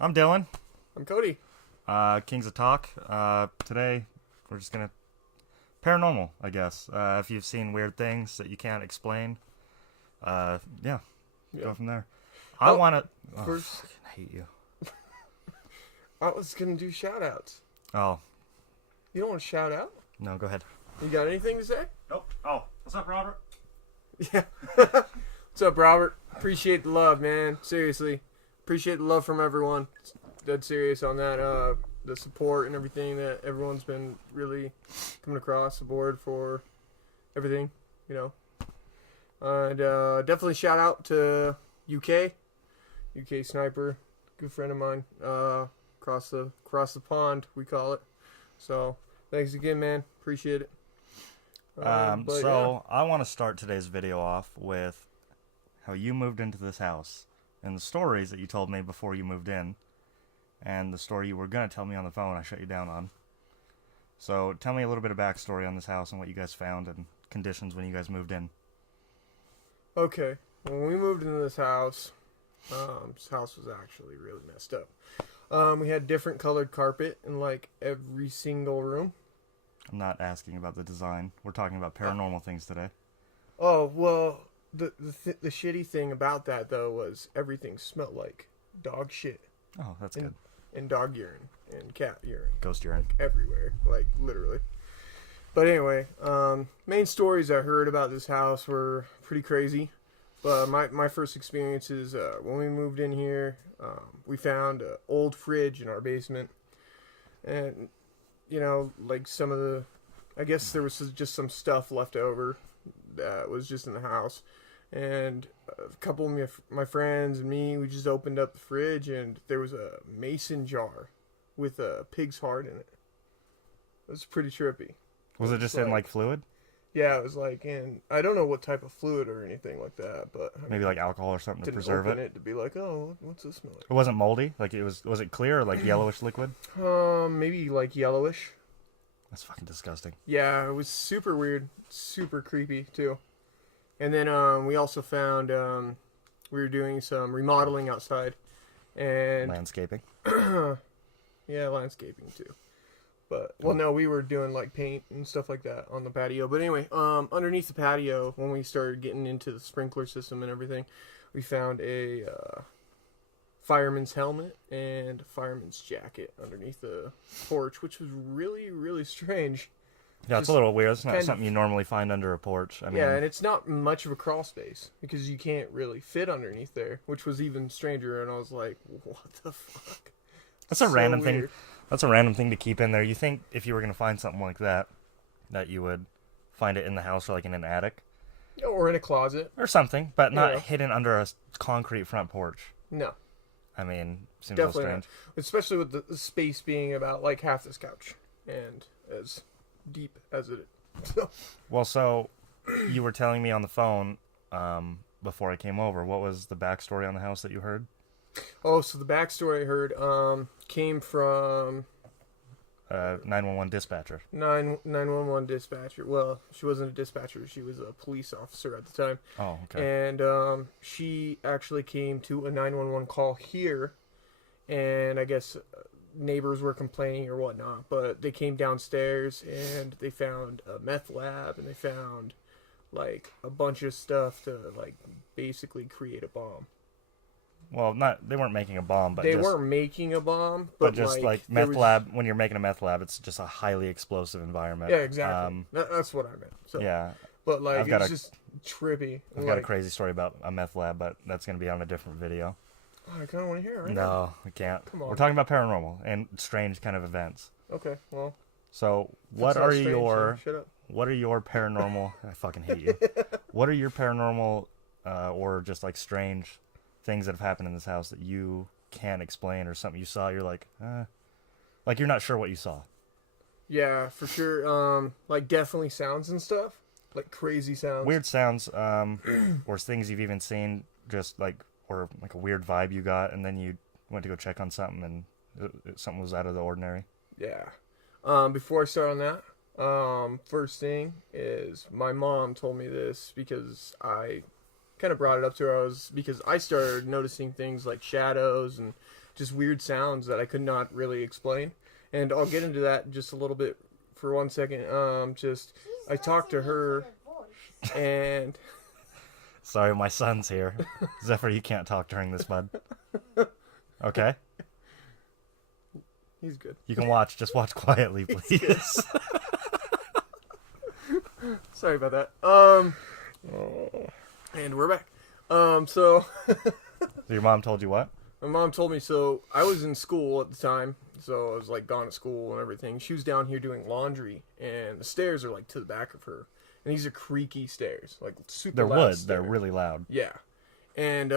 I'm Dylan. I'm Cody. Kings of Talk. Today, we're just gonna paranormal, I guess. If you've seen weird things that you can't explain, yeah, go from there. I wanna. First, I hate you. I was gonna do shout outs. Oh You don't want to shout out? no, go ahead. You got anything to say? Nope. Oh, what's up, Robert? Yeah. What's up, Robert? Appreciate the love, man. Seriously. Appreciate the love from everyone. Dead serious on that. The support and everything that everyone's been really coming across the board for everything, you know. And definitely shout out to UK Sniper, good friend of mine. Across the pond, we call it. So thanks again, man. Appreciate it. I want to start today's video off with how you moved into this house and the stories that you told me before you moved in, and the story you were gonna tell me on the phone I shut you down on. So tell me a little bit of backstory on this house and what you guys found and conditions when you guys moved in. Okay, when we moved into this house was actually really messed up. We had different colored carpet in like every single room. I'm not asking about the design. We're talking about paranormal things today. Oh well, the shitty thing about that though was everything smelled like dog shit Oh, that's good. and dog urine and cat urine. Ghost urine. Everywhere, like literally. But anyway, main stories I heard about this house were pretty crazy. But my first experience is when we moved in here, we found an old fridge in our basement. And, you know, like I guess there was just some stuff left over that was just in the house. And a couple of my friends and me, we just opened up the fridge and there was a mason jar with a pig's heart in it. It was pretty trippy. Was it just in like fluid? Yeah, it was like in, I don't know what type of fluid or anything like that, but I Maybe like alcohol or something to didn't preserve open it? it to be like, oh, what's this smell like? It wasn't moldy? Like was it clear or like yellowish liquid? Maybe like yellowish. That's fucking disgusting. Yeah, it was super weird, super creepy too. And then we also found we were doing some remodeling outside, and Landscaping. yeah, landscaping too. But well, no, we were doing like paint and stuff like that on the patio. But anyway, underneath the patio, when we started getting into the sprinkler system and everything, we found a fireman's helmet and a fireman's jacket underneath the porch, which was really, really strange. Yeah, it's a little weird. It's not something you normally find under a porch. I mean, Yeah, and it's not much of a crawl space because you can't really fit underneath there, which was even stranger. And I was like, what the fuck? that's a So random weird. thing. That's a random thing to keep in there. You think if you were going to find something like that you would find it in the house or like in an attic Or in a closet. or something, but not Yeah. hidden under a concrete front porch. No, I mean, seems a little definitely strange. not. Especially with the space being about like half this couch and as deep as it is. So, Well, so you were telling me on the phone before I came over. What was the backstory on the house that you heard? so the backstory I heard came from 911 dispatcher. 911 dispatcher. Well, she wasn't a dispatcher. She was a police officer at the time. Oh, okay. And she actually came to a 911 call here, and I guess neighbors were complaining or whatnot, but they came downstairs and they found a meth lab and they found like a bunch of stuff to like basically create a bomb. Well, they weren't making a bomb, but They just, weren't making a bomb, but just like there meth was- lab. When you're making a meth lab, it's just a highly explosive environment. Yeah, exactly. That's what I meant. So, Yeah, but like I've got it's just trippy. I've got a crazy story about a meth lab, but that's going to be on a different video. Oh, I kind of want to hear it right now. No, we can't. Come on. We're talking about paranormal and strange kind of events. Okay, well. So, if what it's not are strange, your then shut up. what are your paranormal? I fucking hate you. What are your paranormal or just like strange things that have happened in this house that you can't explain, or something you saw? You're like you're not sure what you saw. Yeah, for sure. Like definitely sounds and stuff, like crazy sounds. Weird sounds, or things you've even seen, just like, or like a weird vibe you got, and then you went to go check on something, and something was out of the ordinary. Yeah. Before I start on that, first thing is my mom told me this because I kind of brought it up to her. Because I started noticing things like shadows and just weird sounds that I could not really explain. And I'll get into that just a little bit for 1 second. I talked to her, and sorry, my son's here. Zephyr, you can't talk during this, bud. Okay? He's good. You can watch. Just watch quietly, please. Sorry about that. And we're back. So Your mom told you what? my mom told me, so I was in school at the time, so I was like gone to school and everything. She was down here doing laundry, and the stairs are like to the back of her, and these are creaky stairs, like super They're loud wood. stairs. They're really loud. Yeah. And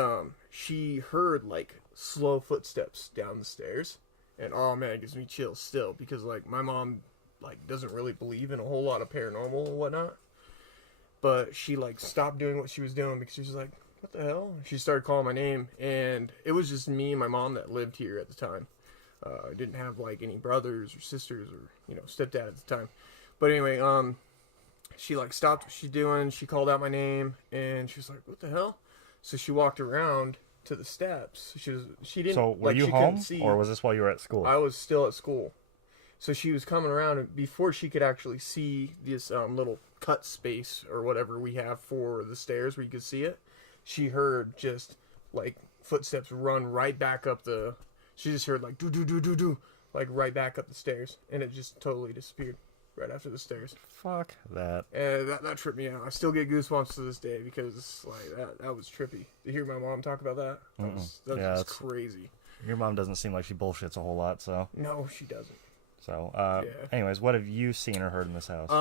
she heard like slow footsteps down the stairs, and oh man, it gives me chills still, because like my mom like doesn't really believe in a whole lot of paranormal and whatnot, but she like stopped doing what she was doing because she was like, what the hell? She started calling my name, and it was just me and my mom that lived here at the time. I didn't have like any brothers or sisters or stepdad at the time. But anyway, she like stopped what she's doing. She called out my name, and she was like, what the hell? So she walked around to the steps. She didn't. So were like, you she home, couldn't see. or was this while you were at school? I was still at school. So she was coming around, and before she could actually see this little cut space or whatever we have for the stairs where you could see it, she heard just like footsteps run right back up the. She just heard like do do do do do, like right back up the stairs, and it just totally disappeared right after the stairs. Fuck that. And that tripped me out. I still get goosebumps to this day because like that was trippy. To hear my mom talk about that, that was just crazy. Your mom doesn't seem like she bullshits a whole lot, so. No, she doesn't. So, Yeah. anyways, what have you seen or heard in this house?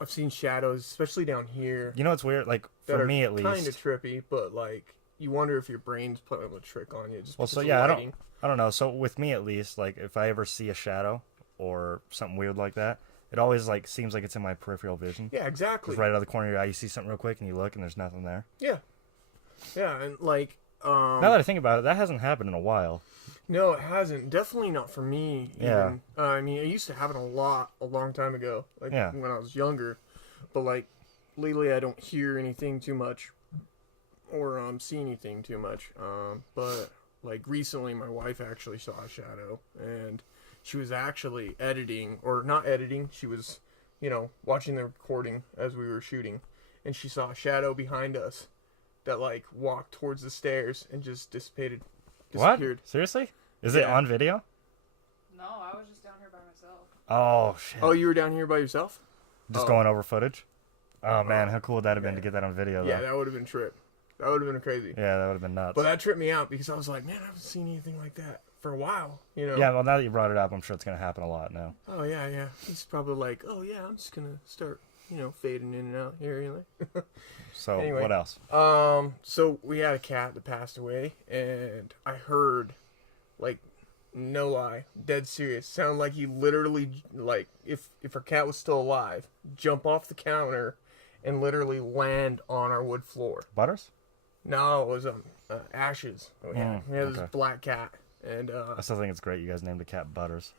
I've seen shadows, especially down here. You know what's weird? Like, for me at least. Kind of trippy, but like you wonder if your brain's playing a trick on you. Just Well, so yeah, I don't know. So with me at least, like if I ever see a shadow or something weird like that, it always like seems like it's in my peripheral vision. Yeah, exactly. Just right out of the corner of your eye, you see something real quick, and you look, and there's nothing there. Yeah, yeah, and like now that I think about it, that hasn't happened in a while. no, it hasn't. Definitely not for me. Yeah. Even. I mean, it used to happen a long time ago, like when I was younger. But like lately, I don't hear anything too much, or see anything too much. But like recently, my wife actually saw a shadow, and she was actually editing, or not editing. She was, watching the recording as we were shooting, and she saw a shadow behind us that like walked towards the stairs and just disappeared. What? Seriously? Is it on video? No, I was just down here by myself. Oh shit! Oh, you were down here by yourself? Just going over footage. Oh man, how cool would that have been to get that on video? Though? Yeah, that would have been trip. That would have been crazy. Yeah, that would have been nuts. But that tripped me out because I was like, man, I haven't seen anything like that for a while. Yeah, well, now that you brought it up, I'm sure it's gonna happen a lot now. Oh yeah. He's probably like, oh yeah, I'm just gonna start, fading in and out here. So Anyway. what else? So we had a cat that passed away, and I heard, like, no lie, dead serious, sound like he literally, like, if our cat was still alive, jump off the counter and literally land on our wood floor. Butters? No, it was Ashes. We had this okay. black cat, and I still think it's great you guys named the cat Butters.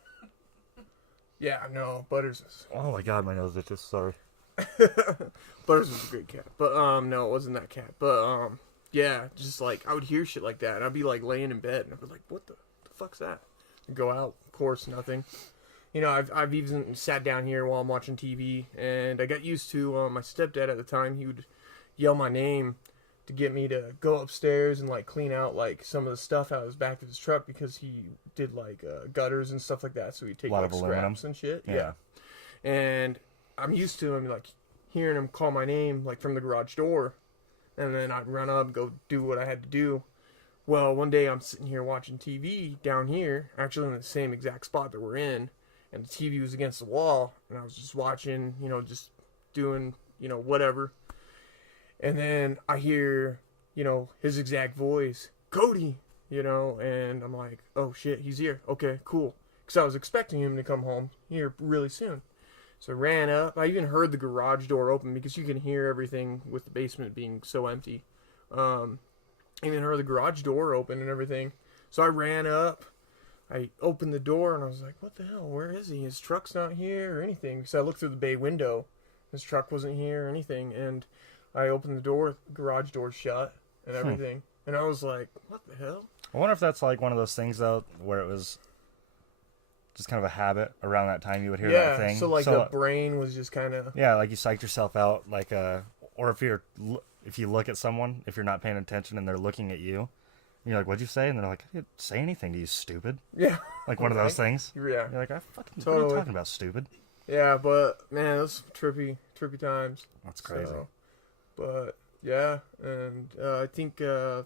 yeah, no, Butters is. Oh my god, my nose itches. Sorry. Butters was a good cat, but no, it wasn't that cat. But yeah, just like I would hear shit like that, and I'd be like laying in bed, and I'd be like, "What the fuck's that?" I'd go out, of course, nothing. I've even sat down here while I'm watching TV, and I got used to my stepdad at the time. He would yell my name to get me to go upstairs and like clean out like some of the stuff out of his back of his truck because he did like gutters and stuff like that. So he'd take like scraps and shit. Yeah. And I'm used to him like hearing him call my name like from the garage door, and then I'd run up and go do what I had to do. Well, one day I'm sitting here watching TV down here, actually in the same exact spot that we're in, and the TV was against the wall, and I was just watching, just doing, whatever. And then I hear, his exact voice, Cody, and I'm like, oh shit, he's here. Okay, cool. Because I was expecting him to come home here really soon. So I ran up. I even heard the garage door open because you can hear everything with the basement being so empty. I even heard the garage door open and everything. So I ran up. I opened the door and I was like, what the hell? Where is he? His truck's not here or anything. So I looked through the bay window. His truck wasn't here or anything. And I opened the door, garage door shut and everything. And I was like, what the hell? I wonder if that's like one of those things though, where it was just kind of a habit around that time you would hear that thing. So like the brain was just kind of. Yeah, like you psyched yourself out, like or if you look at someone, if you're not paying attention and they're looking at you, and you're like, "What'd you say?" And they're like, "I didn't say anything to you, stupid." Yeah. Like one of those things. Yeah. You're like, "I fucking Totally. what are you talking about, stupid?" Yeah, but man, those trippy times. That's crazy. So, but yeah, and I think I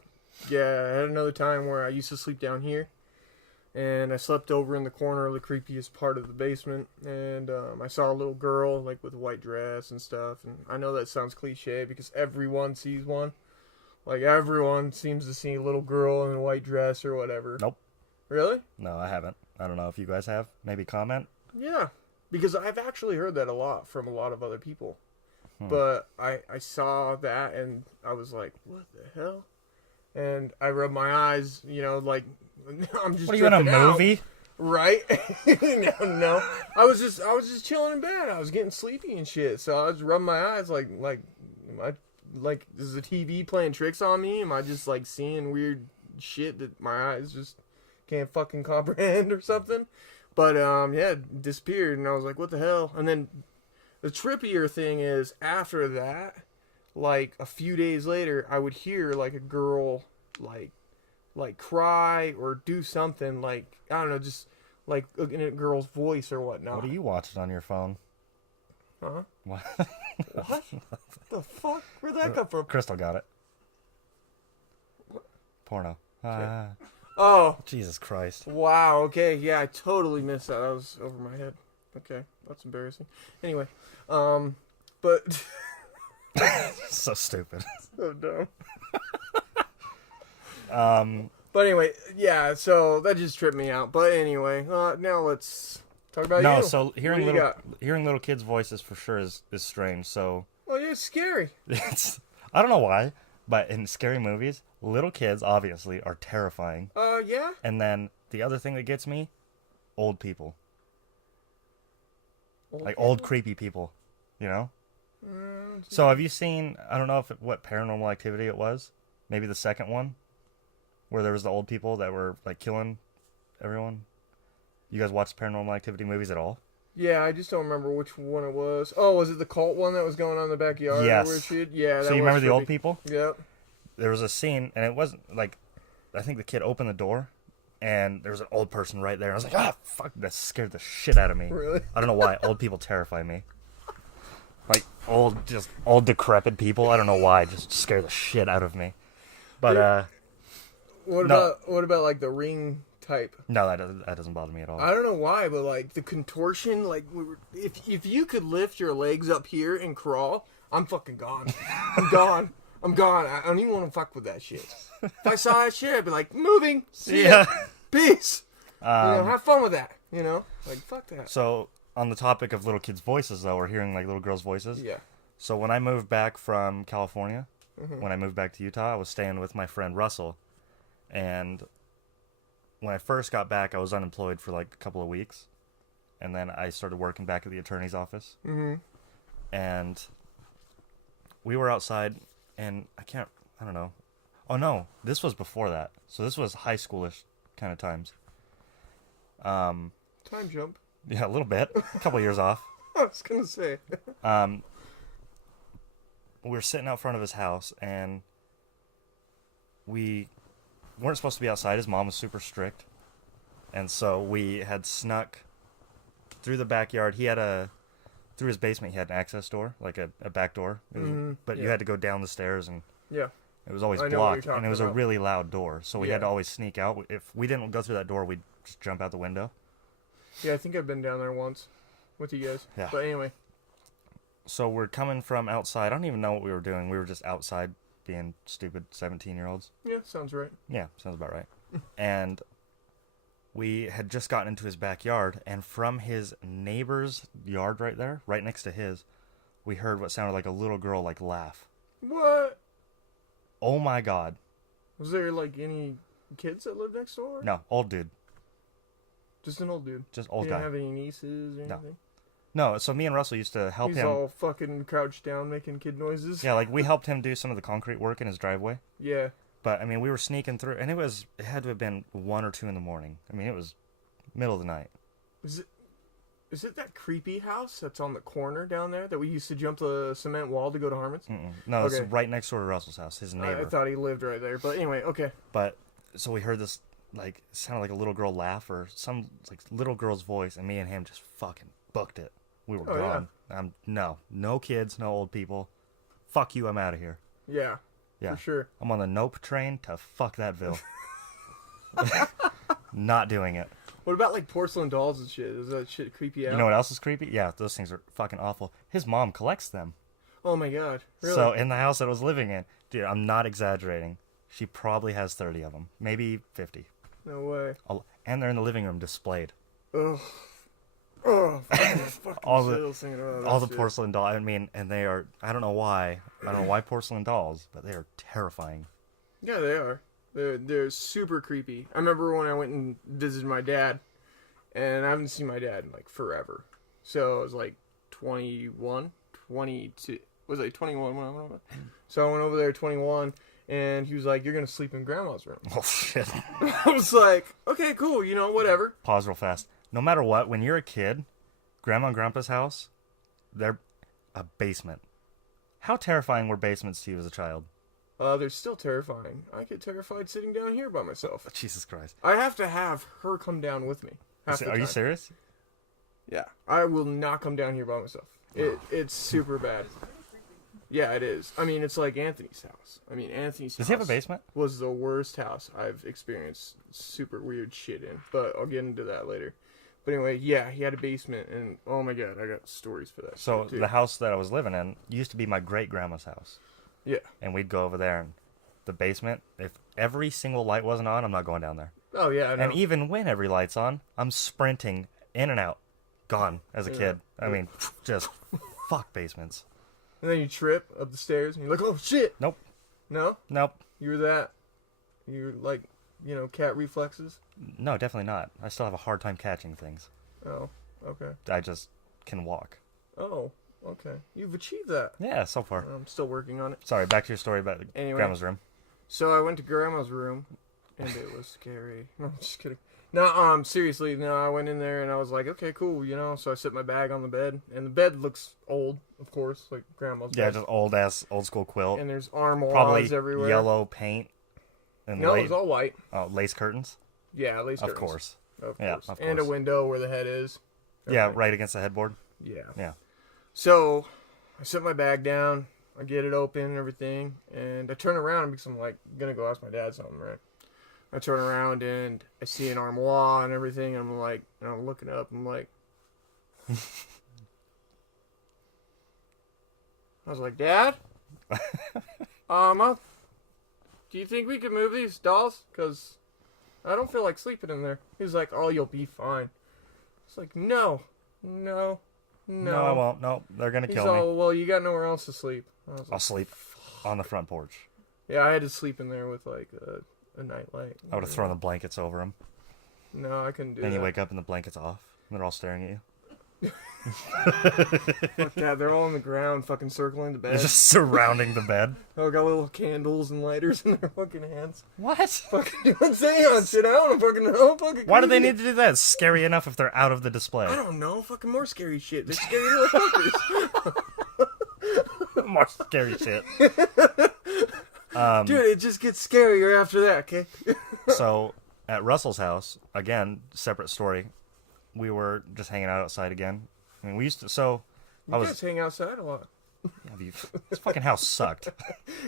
had another time where I used to sleep down here, and I slept over in the corner of the creepiest part of the basement, and I saw a little girl like with a white dress and stuff. And I know that sounds cliche because everyone sees one. Like everyone seems to see a little girl in a white dress or whatever. Nope. Really? No, I haven't. I don't know if you guys have. Maybe comment. Yeah, because I've actually heard that a lot from a lot of other people. But I saw that and I was like, what the hell? And I rubbed my eyes, like I'm just. What are you in a out, movie? right? no. I was just chilling in bed. I was getting sleepy and shit. So I was rubbing my eyes like is the TV playing tricks on me? Am I just like seeing weird shit that my eyes just can't fucking comprehend or something? But it disappeared and I was like, what the hell? And then the trippier thing is after that, like a few days later, I would hear like a girl like cry or do something like, I don't know, just like in a girl's voice or whatnot. What are you watching on your phone? Huh? What? What? The fuck? Where'd that come from? Crystal got it. Porno. Oh. Jesus Christ. Wow, okay, yeah, I totally missed that. That was over my head. Okay, that's embarrassing. Anyway, but... So stupid. So dumb. But anyway, yeah, so that just tripped me out. But anyway, now let's talk about you. No, so hearing What do you got? hearing little kids' voices for sure is strange. So Well, yeah, it's scary. I don't know why, but in scary movies, little kids obviously are terrifying. Yeah? And then the other thing that gets me, old people. Old creepy people, you know? So have you seen, I don't know what Paranormal Activity it was, maybe the second one, where there was the old people that were like killing everyone? You guys watch Paranormal Activity movies at all? Yeah, I just don't remember which one it was. Oh, was it the cult one that was going on in the backyard? Yes. Or shit? Yeah, that So you was remember the old trippy. people? Yep. There was a scene, and it wasn't like, I think the kid opened the door, and there was an old person right there. I was like, ah, fuck, that scared the shit out of me. Really? I don't know why. Old people terrify me. Like, old decrepit people, I don't know why, just scare the shit out of me. But, What about like the ring type? no, that doesn't bother me at all. I don't know why, but like the contortion, like if you could lift your legs up here and crawl, I'm fucking gone. I'm gone. I'm gone. I don't even want to fuck with that shit. If I saw that shit, I'd be like, moving. See ya. Peace. Have fun with that. Like fuck that. So, on the topic of little kids' voices, though, we're hearing like little girls' voices. Yeah. So when I moved back from California, when I moved back to Utah, I was staying with my friend Russell. And when I first got back, I was unemployed for like a couple of weeks. And then I started working back at the attorney's office. Mm-hmm. And we were outside, and I don't know. Oh, no, this was before that. So this was high schoolish kind of times. Time jump. Yeah, a little bit. A couple of years off. I was going to say. We were sitting out front of his house, and we weren't supposed to be outside. His mom was super strict. And so we had snuck through the backyard. Through his basement, he had an access door, like a back door. But you had to go down the stairs, and Yeah. it was always I know what blocked. you're And it was talking a really loud door. So we Yeah. had to always sneak out. If we didn't go through that door, we'd just jump out the window. Yeah, I think I've been down there once with you guys. Yeah. But anyway. So we're coming from outside. I don't even know what we were doing. We were just outside being stupid 17-year-olds. Yeah, sounds right. Yeah, sounds about right. And we had just gotten into his backyard, and from his neighbor's yard right there, right next to his, we heard what sounded like a little girl like laugh. What? Oh my God. Was there like any kids that lived next door? No, old dude. Just an old dude. Just old You guy. didn't have any nieces or No. anything? No, so me and Russell used to help He's him. all fucking crouched down making kid noises. Yeah, like we helped him do some of the concrete work in his driveway. Yeah. But I mean, we were sneaking through, and it had to have been 1 or 2 in the morning. I mean, it was middle of the night. Is it that creepy house that's on the corner down there that we used to jump the cement wall to go to Harmon's? No, it's Okay. right next door to Russell's house, his neighbor. I thought he lived right there, but anyway, okay. But so we heard this, like, it sounded like a little girl laugh or some like little girl's voice, and me and him just fucking booked it. We were gone. No kids, no old people. Fuck you, I'm out of here. Yeah, Yeah, for sure. I'm on the nope train to fuck that ville. Not doing it. What about like porcelain dolls and shit? Is that shit creepy out? You know what else is creepy? Yeah, those things are fucking awful. His mom collects them. Oh my god, really? So in the house that I was living in, dude, I'm not exaggerating. She probably has 30 of them, maybe 50. No way. And they're in the living room displayed. Ugh. Oh, fucking All the- chills thinking about All that the shit. porcelain dolls. I mean, and they are. I don't know why. I don't know why porcelain dolls, but they are terrifying. Yeah, they are. They're super creepy. I remember when I went and visited my dad, and I haven't seen my dad in like forever. So I was like 21, 22. Was I 21 when I went over? So I went over there 21, and he was like, "You're gonna sleep in Grandma's room." Oh shit! I was like, "Okay, cool. You know, whatever." Pause real fast. No matter what, when you're a kid, Grandma and Grandpa's house, they're a basement. How terrifying were basements to you as a child? They're still terrifying. I get terrified sitting down here by myself. Jesus Christ! I have to have her come down with me. half the Are you time. serious? Yeah, I will not come down here by myself. It's super bad. Yeah, it is. I mean, it's like Anthony's house. I mean, Anthony's Does house he have a basement? was the worst house I've experienced super weird shit in. But I'll get into that later. But anyway, yeah, he had a basement, and oh my god, I got stories for that. So shit, too. the house that I was living in used to be my great grandma's house. Yeah. And we'd go over there, and the basement, if every single light wasn't on, I'm not going down there. Oh yeah, I know. And even when every light's on, I'm sprinting in and out. Gone as a kid. I mean, just fuck basements. And then you trip up the stairs, and you're like, oh shit. Nope. No, Nope. you were that. You're like, cat reflexes. No, definitely not. I still have a hard time catching things. Oh, okay. I just can walk. Oh, okay. You've achieved that. Yeah, so far. I'm still working on it. Sorry, back to your story about Anyway. Grandma's room. So I went to Grandma's room, and it was scary. No, I'm just kidding. No, seriously, no, I went in there, and I was like, okay, cool, so I set my bag on the bed, and the bed looks old, of course, like Grandma's Yeah, bed. just old school quilt. And there's armoires Probably everywhere. yellow paint. And No, it was all white. lace curtains? Yeah, at least Of course. Of Yeah, course. of And a course. window where the head is. Yeah, Everything. right against the headboard. Yeah. Yeah. So I set my bag down. I get it open and everything, and I turn around because I'm like gonna go ask my dad something, right? I turn around and I see an armoire and everything. And I'm looking up. I'm like, I was like, Dad, do you think we could move these dolls? Cause I don't feel like sleeping in there. He's like, oh, you'll be fine. It's like, no. No, I won't. No, they're going to He's kill me. all, well, you got nowhere else to sleep. I was I'll like, sleep on the front porch. yeah, I had to sleep in there with like a nightlight. I would have thrown the blankets over them. No, I couldn't do Then that. you wake up and the blanket's off. And they're all staring at you. Fuck that, they're all on the ground, fucking circling the They're bed. just surrounding the bed. Oh, got little candles and lighters in their fucking hands. What? Fucking doing seance shit. I don't fucking know. Fucking Why do they creepy. need to do that? It's scary enough if they're out of the display. I don't know. Fucking more scary shit. They're scary little fuckers. More scary shit. Dude, it just gets scarier after that, okay? So, at Russell's house, again, separate story. We were just hanging out outside again. I mean, we used to, so, You guys hang outside a lot. this fucking house sucked.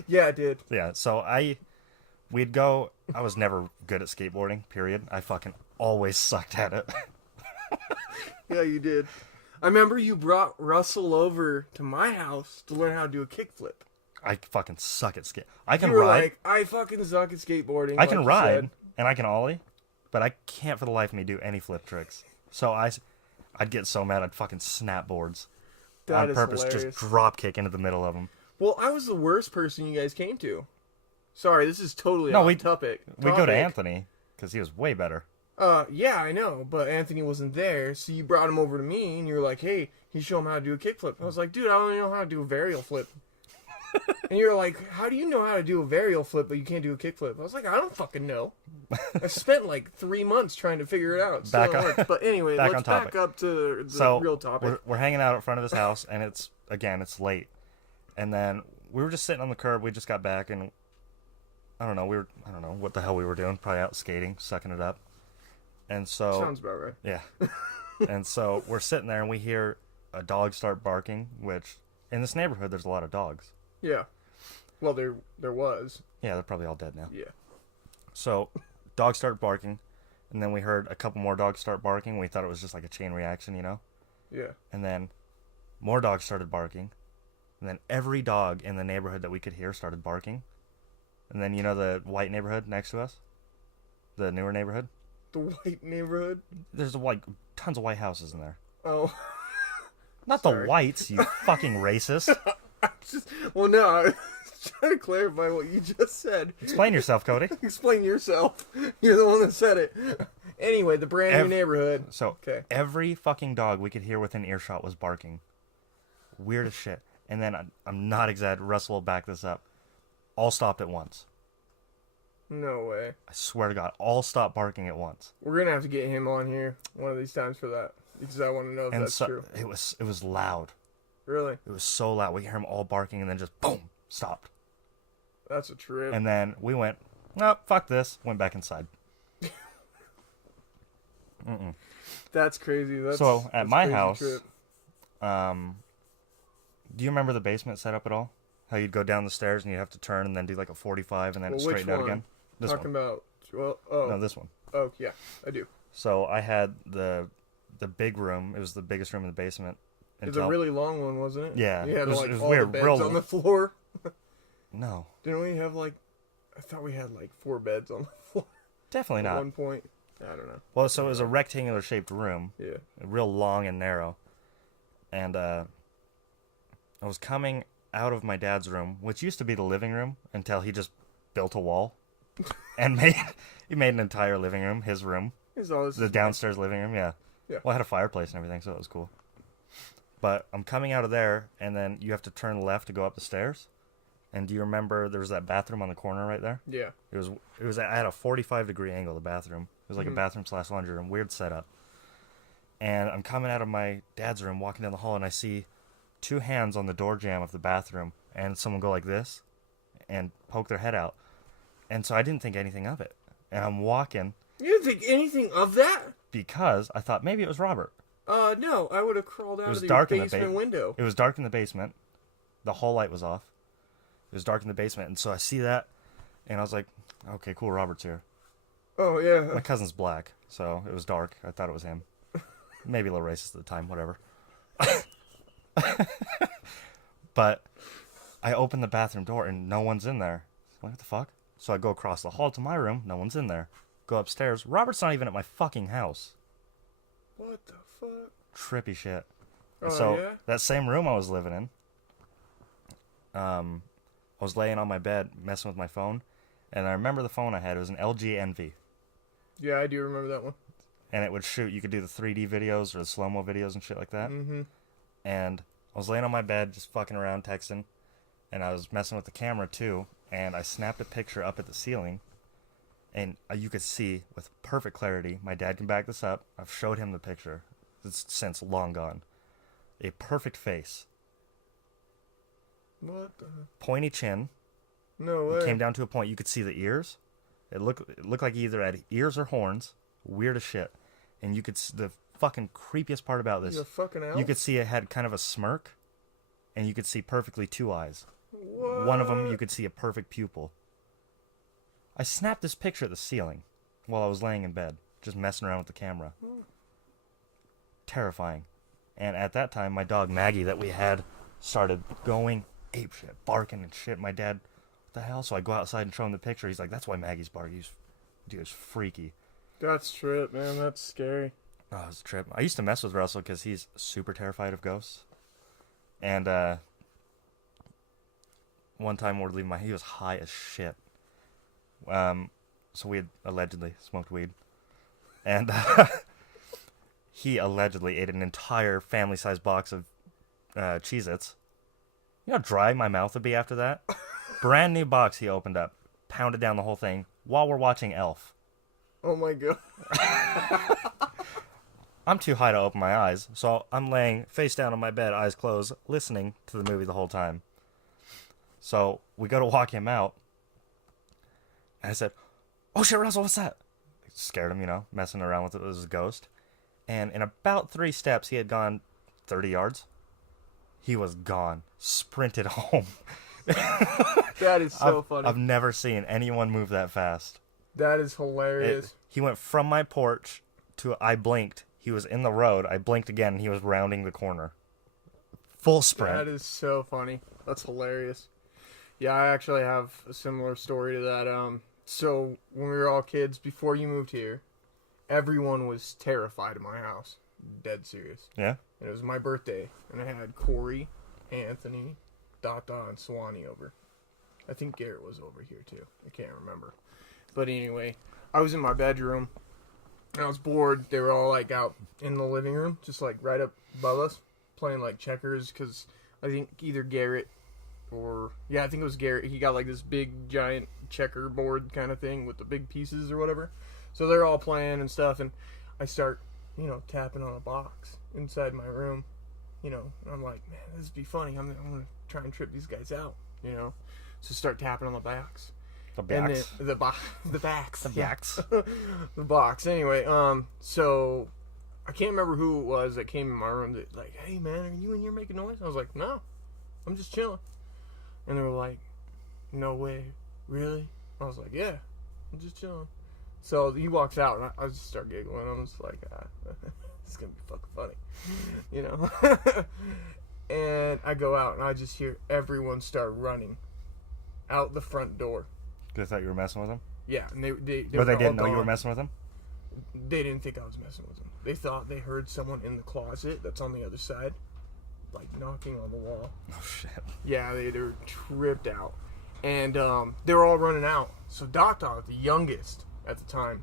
Yeah, it did. Yeah, so I was never good at skateboarding, period. I fucking always sucked at it. Yeah, you did. I remember you brought Russell over to my house to learn how to do a kickflip. I fucking suck at skate. I can You were ride. like, I fucking suck at skateboarding. I can like you ride, said. and I can ollie, but I can't for the life of me do any flip tricks. So I'd get so mad I'd fucking snap boards That on is purpose, hilarious. just drop kick into the middle of them. Well, I was the worst person you guys came to. Sorry, this is totally No, off we topic. We go to Anthony because he was way better. Yeah, I know, but Anthony wasn't there, so you brought him over to me, and you were like, hey, you show him how to do a kickflip. I was like, dude, I don't even know how to do a varial flip. And you're like, how do you know how to do a varial flip, but you can't do a kick flip? I was like, I don't fucking know. I spent like 3 months trying to figure it out. Still Back don't on- work. But anyway, back on let's topic. back up to the So real topic. we're hanging out in front of his house, and it's late, and then we were just sitting on the curb. We just got back, and I don't know what the hell we were doing. Probably out skating, sucking it up. And so Sounds about right. yeah, and so we're sitting there, and we hear a dog start barking. Which in this neighborhood, there's a lot of dogs. Yeah. Well, there was. Yeah, they're probably all dead now. Yeah. So dogs start barking, and then we heard a couple more dogs start barking. We thought it was just like a chain reaction, Yeah. And then more dogs started barking. And then every dog in the neighborhood that we could hear started barking. And then, the white neighborhood next to us? The newer neighborhood? The white neighborhood. There's tons of white houses in there. Oh. Not Sorry. the whites, you fucking racist. Well, no, I was trying to clarify what you just said. Explain yourself, Cody. Explain yourself. You're the one that said it. Anyway, the brand new neighborhood. So, Okay. every fucking dog we could hear within earshot was barking. Weird as shit. And then, I'm not exaggerating, Russell will back this up. All stopped at once. No way. I swear to God, all stopped barking at once. We're gonna have to get him on here one of these times for that because I want to know if And that's so, true. it was loud. Really? It was so loud. We hear them all barking, and then just boom, stopped. That's a trip. And then we went, no, fuck this. Went back inside. That's crazy. That's, So, at that's my crazy house, trip. Do you remember the basement setup at all? How you'd go down the stairs and you'd have to turn and then do like a 45 and then Well, straighten which out one? again? This Talking one. about oh No, this one. oh yeah, I do. So I had the big room. It was the biggest room in the basement. It was a really long one, wasn't it? Yeah, You had it was- like it was all weird, the beds real- on the floor. No, Didn't we have like? I thought we had like 4 beds on the floor definitely at not. one point. I don't know. Well, so it was a rectangular shaped room, Yeah. real long and narrow. And I was coming out of my dad's room, which used to be the living room, until he just built a wall and he made an entire living room his room. It's always The downstairs living room, yeah. Yeah. Well, I had a fireplace and everything, so it was cool. But I'm coming out of there, and then you have to turn left to go up the stairs. And do you remember there was that bathroom on the corner right there? Yeah. It was at a 45-degree angle, the bathroom. It was like Mhm. a bathroom / laundry room, weird setup. And I'm coming out of my dad's room, walking down the hall, and I see 2 hands on the door jamb of the bathroom, and someone go like this and poke their head out. And so I didn't think anything of it. And I'm walking You didn't think anything of that? because I thought maybe it was Robert. No, I would have crawled out was of the dark in the basement window. It was dark in the basement. The hall light was off. It was dark in the basement, and so I see that, and I was like, okay, cool, Robert's here. Oh My yeah. cousin's black, so it was dark. I thought it was him. Maybe a little racist at the time, whatever. But I open the bathroom door, and no one's in there. I'm like, what the fuck? So I go across the hall to my room. No one's in there. Go upstairs. Robert's not even at my fucking house. What the fuck? Trippy shit. Oh So yeah. that same room I was living in, I was laying on my bed messing with my phone, and I remember the phone I had. It was an LG Envy, Yeah, I do remember that one. and it would shoot. You could do the 3D videos or the slow mo videos and shit like that. Mm-hmm. And I was laying on my bed just fucking around texting, and I was messing with the camera too. And I snapped a picture up at the ceiling, and you could see with perfect clarity. My dad can back this up. I've showed him the picture. It's since long gone. A perfect face, What the? pointy chin. No way. It came down to a point you could see the ears. It looked like he either had ears or horns. Weird as shit. And you could the fucking creepiest part about He's this. a fucking elf. You could see it had kind of a smirk, and you could see perfectly 2 eyes. What? One of them you could see a perfect pupil. I snapped this picture at the ceiling while I was laying in bed, just messing around with the camera. Terrifying. And at that time, my dog Maggie that we had started going apeshit, barking and shit. My dad, what the hell? So I go outside and show him the picture. He's like, that's why Maggie's barking. Dude, it's freaky. That's trip, man. That's scary. Oh, it was a trip. I used to mess with Russell because he's super terrified of ghosts. And one time we were leaving he was high as shit. So we had allegedly smoked weed. And he allegedly ate an entire family-sized box of Cheez-Its. You know how dry my mouth would be after that? Brand new box he opened up, pounded down the whole thing while we're watching Elf. Oh my god. I'm too high to open my eyes, so I'm laying face down on my bed, eyes closed, listening to the movie the whole time. So we go to walk him out, and I said, "Oh shit, Russell, what's that?" Scared him, messing around with it as a ghost. And in about 3 steps, he had gone 30 yards. He was gone. Sprinted home. That is so funny. I've never seen anyone move that fast. That is hilarious. He went from my porch to, I blinked. He was in the road. I blinked again, and he was rounding the corner. Full sprint. That is so funny. That's hilarious. Yeah, I actually have a similar story to that. So when we were all kids, before you moved here, everyone was terrified of my house. Dead serious. Yeah? And it was my birthday, and I had Corey, Anthony, Dada, and Swanee over. I think Garrett was over here too. I can't remember. But anyway, I was in my bedroom, and I was bored. They were all like out in the living room, just like right up above us, playing like checkers, because I think either Garrett I think it was Garrett. He got like this big giant checkerboard kind of thing with the big pieces or whatever. So they're all playing and stuff, and I start, tapping on a box inside my room, and I'm like, man, this would be funny. I'm gonna try and trip these guys out, So start tapping on the box. The backs. And the backs. The backs. The box. Anyway, so I can't remember who it was that came in my room that like, hey man, are you in here making noise? I was like, no, I'm just chilling. And they were like, no way, really? I was like, yeah, I'm just chilling. So he walks out, and I just start giggling. I'm just like, this is gonna be fucking funny, And I go out, and I just hear everyone start running out the front door. They thought you were messing with them? Yeah, and they didn't know you were messing with them? They didn't think I was messing with them. They thought they heard someone in the closet that's on the other side, like knocking on the wall. Oh shit. Yeah, they were tripped out, and they were all running out. So Dada, the youngest at the time,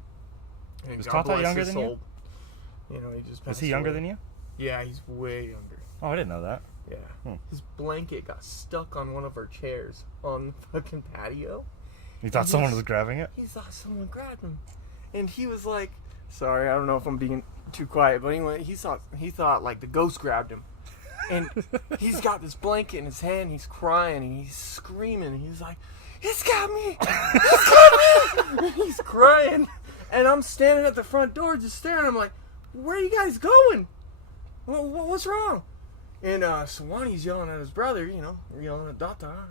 and Was God Tata bless younger his than soul. He just Was passed he younger away. than you? Yeah, he's way younger. Oh, I didn't know that. Yeah, His blanket got stuck on one of our chairs on the fucking patio. You thought someone was grabbing it? He thought someone grabbed him, and he was like, "Sorry, I don't know if I'm being too quiet, but anyway, he thought like the ghost grabbed him, and he's got this blanket in his hand. He's crying and he's screaming. And he's like, "It's got me! It's got me!" He's crying, and I'm standing at the front door just staring. I'm like, "Where are you guys going? What's wrong?" And Swanee's yelling at his brother, yelling at Dada,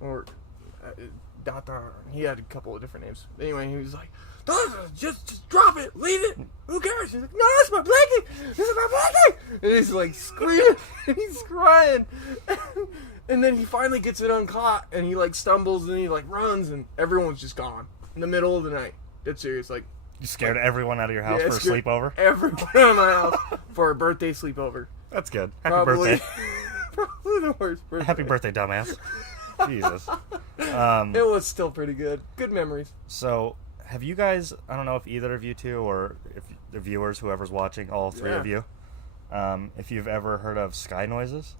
or Dada. He had a couple of different names. Anyway, he was like, "Dada, just drop it, leave it. Who cares?" He's like, "No, that's my blanket. This is my blanket." And he's like screaming, and he's crying, and then he finally gets it uncaught, and he like stumbles, and he like runs, and everyone's just gone in the middle of the night. Dead serious, like. You scared everyone out of your house for a scared sleepover? Everyone out of my house for a birthday sleepover. That's good. Happy birthday. Probably the worst birthday. Happy birthday, dumbass. Jesus. It was still pretty good. Good memories. So, have you guys, I don't know if either of you two, or if the viewers, whoever's watching, all three of you, if you've ever heard of sky noises?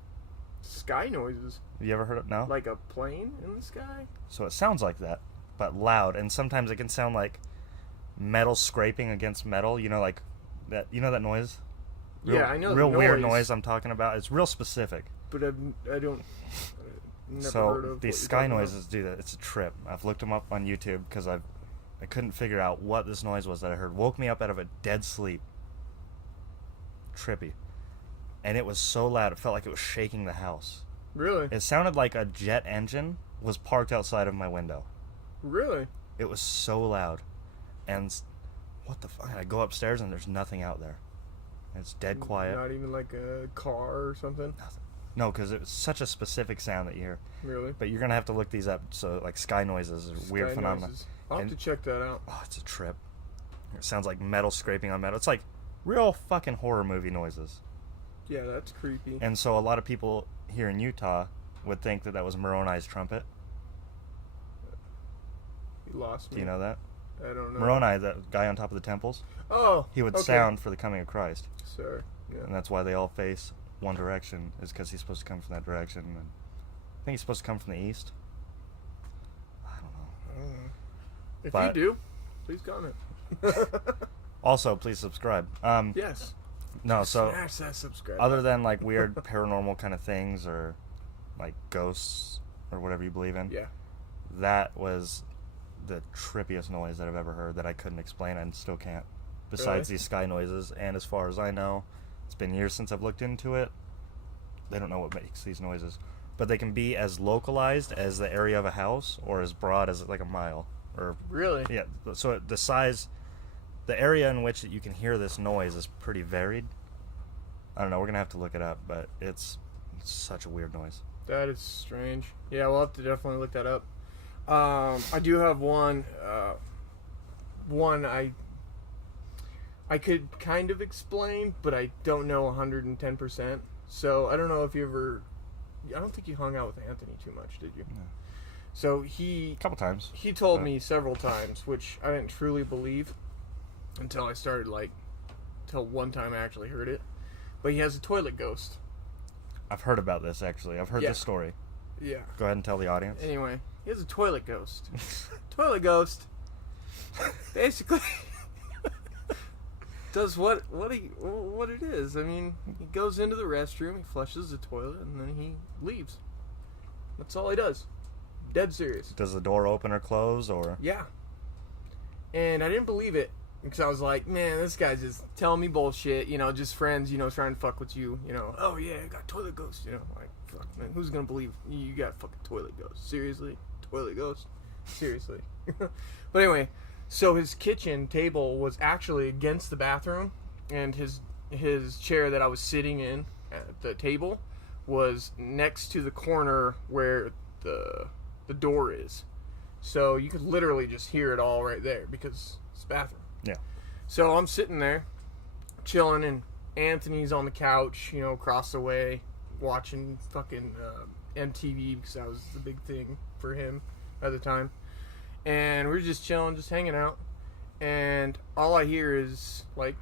Sky noises? Have you ever heard of, no? Like a plane in the sky? So it sounds like that, but loud, and sometimes it can sound like metal scraping against metal, like that, that noise? Yeah, I know the real noise. Weird noise I'm talking about. It's real specific. But I don't... Never So heard of these sky noises do that. It's a trip. I've looked them up on YouTube because I couldn't figure out what this noise was that I heard. Woke me up out of a dead sleep. Trippy. And it was so loud it felt like it was shaking the house. Really? It sounded like a jet engine was parked outside of my window. Really? It was so loud. And what the fuck? I go upstairs and there's nothing out there. It's dead quiet. Not even like a car or something? Nothing. No, because it was such a specific sound that you hear. Really? But you're going to have to look these up. So, like, sky noises are weird phenomena. I'll have to check that out. Oh, it's a trip. It sounds like metal scraping on metal. It's like real fucking horror movie noises. Yeah, that's creepy. And so a lot of people here in Utah would think that was Moroni's trumpet. You lost me. Do you know that? I don't know. Moroni, that guy on top of the temples, Oh, he would okay. sound for the coming of Christ. Sir, yeah. And that's why they all face one direction, is because he's supposed to come from that direction. And think he's supposed to come from the east. I don't know. If But- you do, please comment. Also, please subscribe. Yes. No, so Smash that subscribe. other than like weird paranormal kind of things or like ghosts or whatever you believe in, Yeah. that was the trippiest noise that I've ever heard that I couldn't explain and still can't. Besides Really? these sky noises, and as far as I know, it's been years since I've looked into it. They don't know what makes these noises, but they can be as localized as the area of a house or as broad as like a mile. Or Really? yeah, so the size, the area in which you can hear this noise is pretty varied. I don't know. We're gonna have to look it up, but it's such a weird noise. That is strange. Yeah, we'll have to definitely look that up. I do have one. One I could kind of explain, but I don't know 110%. So I don't know if you ever. I don't think you hung out with Anthony too much, did you? No. So he A couple times. he told But- me several times, which I didn't truly believe until I started till one time I actually heard it. But he has a toilet ghost. I've heard about this actually. I've heard Yeah. this story. Yeah. Go ahead and tell the audience. Anyway, he has a toilet ghost. Toilet ghost basically does what it is. I mean, he goes into the restroom, he flushes the toilet, and then he leaves. That's all he does. Dead serious. Does the door open or close or? Yeah. And I didn't believe it because I was like, man, this guy's just telling me bullshit. You know, just friends. You know, trying to fuck with you. You know, oh yeah, I got toilet ghost. You know, like fuck, man, who's gonna believe you got fucking toilet ghost? Seriously, toilet ghost? Seriously. But anyway, so his kitchen table was actually against the bathroom, and his chair that I was sitting in at the table was next to the corner where the door is. So you could literally just hear it all right there because it's the bathroom. Yeah. So I'm sitting there, chilling, and Anthony's on the couch, you know, across the way, watching fucking MTV because that was the big thing for him at the time. And we're just chilling, just hanging out. And all I hear is like,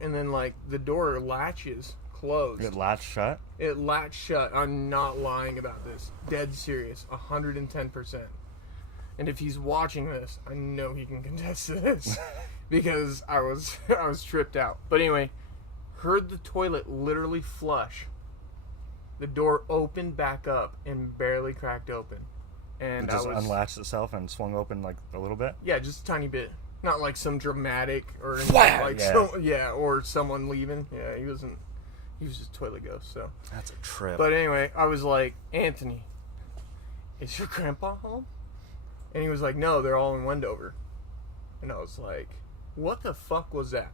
and then like the door latches closed. Good latch shut. It latched shut. I'm not lying about this. Dead serious. 110%. And if he's watching this, I know he can contest to this. Because I was tripped out. But anyway, heard the toilet literally flush. The door opened back up and barely cracked open. And It just I was unlatched itself and swung open like a little bit. yeah, just a tiny bit. Not like some dramatic or anything Flat! like Yeah. or someone leaving. Yeah, he was just toilet ghost, so. That's a trip. But anyway, I was like, Anthony, is your grandpa home? And he was like, no, they're all in Wendover. And I was like, what the fuck was that?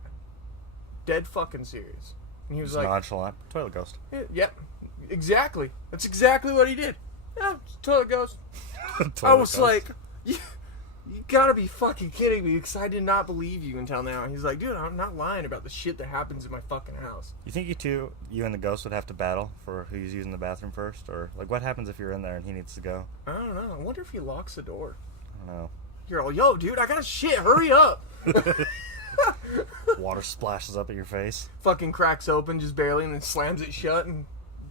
Dead fucking serious. And he was Just like, nonchalant. Toilet ghost. yep, exactly. That's exactly what he did. Yeah, it's a toilet ghost. I Toilet was ghost. like, you gotta be fucking kidding me because I did not believe you until now. He's like, dude, I'm not lying about the shit that happens in my fucking house. You think you and the ghost would have to battle for who's using the bathroom first? Or, like, what happens if you're in there and he needs to go? I don't know. I wonder if he locks the door. I don't know. You're all, yo, dude, I gotta shit. Hurry up. Water splashes up at your face. Fucking cracks open just barely and then slams it shut and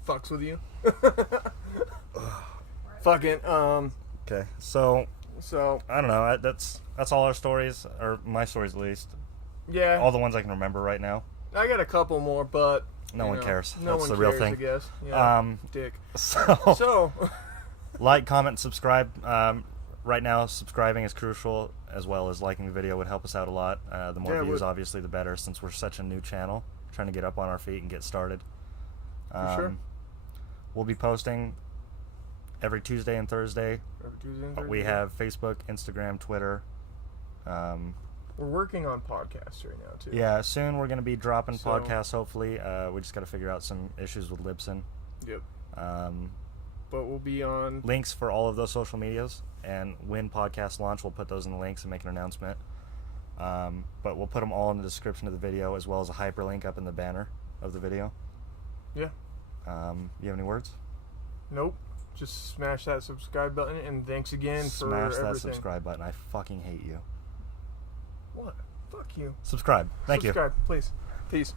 fucks with you. Fucking, Okay, so, so, I don't know. That's all our stories, or my stories at least. yeah. All the ones I can remember right now. I got a couple more, but No you one know, cares. No That's one the real cares, thing. I guess. Yeah. Dick. So, So, like, comment, subscribe. Right now, subscribing is crucial, as well as liking the video would help us out a lot. The more Yeah, it views, would. obviously, the better, since we're such a new channel, trying to get up on our feet and get started. For sure. We'll be posting every Tuesday and Thursday. every Tuesday and We Thursday. have Facebook, Instagram, Twitter. We're working on podcasts right now, too. Yeah, soon we're going to be dropping So- podcasts, hopefully. We just got to figure out some issues with Libsyn. Yep. But we'll be on. Links for all of those social medias, and when podcasts launch, we'll put those in the links and make an announcement. But we'll put them all in the description of the video, as well as a hyperlink up in the banner of the video. Yeah. You have any words? Nope. Just smash that subscribe button, and thanks again for Smash everything. that subscribe button. I fucking hate you. What? Fuck you. Subscribe. Thank you. Subscribe, please. Peace.